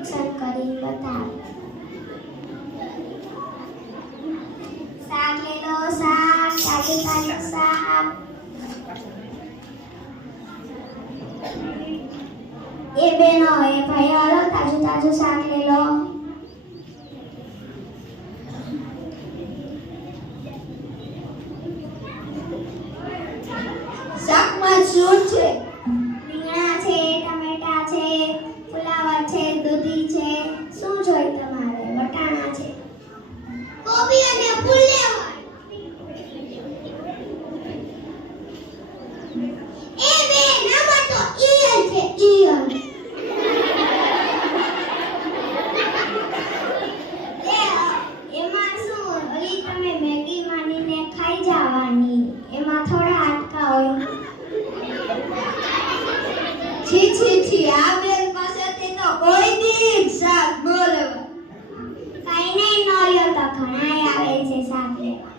Action કરી બતાવ. શાક લે લો, શાક, તાજું શાક. એ બેનો એ ભાઈ હાલો તાજું શાક લે લો. શાકમાં શું છે? રીંગણા છે, ટમેટા છે, ફુલાવર છે, દૂધી છે. શું જોઈએ તમારે? વટાણા છે, કોબી અને ફુલેવર. એ બે નામાં તો ઈયળ છે, ઈયળ. એમાં શું ઓલી તમે મેગી માનીને ખાઈ જવાની, એમાં થોડા હાડકા હોય. છી આ બેન પાસેથી તો કોઈ દી શાક બોલવા. કઈ નહીં નો લ્યો તો ઘણાય આવે છે શાક લેવા.